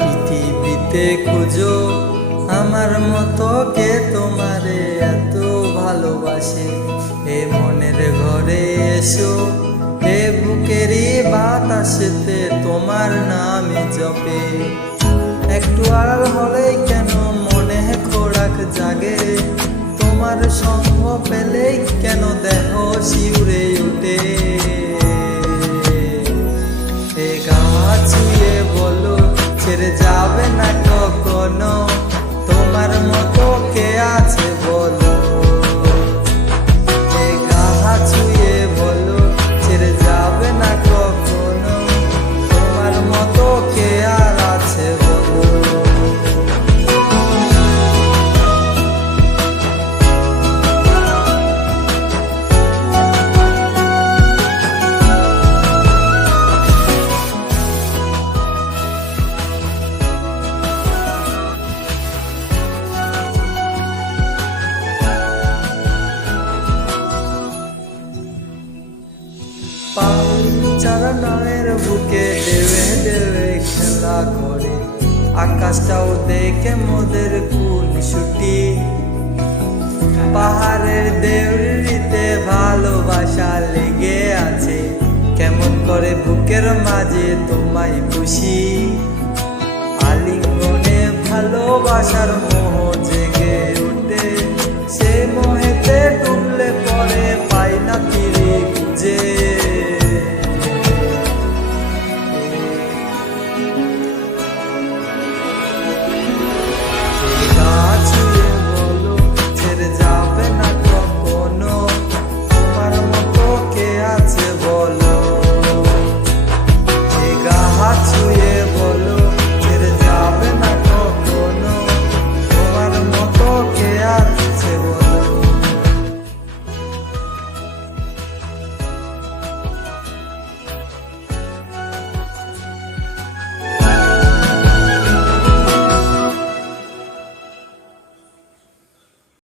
পৃথিবীতে খুঁজো, আমার মতো কে তোমারে এত ভালোবাসে? এ মনের ঘরে এসো, এ বুকেরই বাতাসেতে তোমার নামই জপে। একটু আড়াল হলেই কেন মনে খোরাক জাগে? তোমার সঙ্গ পেলেই কেন দেহ শিউরে উঠে? নয়ের বুকে দেবে দেবে খেলা করে। আকাশটাও দেখে মোদের কোন ছুটি। পাহাড়ের দেউরিতে ভালোবাসা লেগে আছে। কেমন করে বুকের মাঝে তোমায় খুশি আলিঙ্গনে ভালোবাসার মোহ জেগে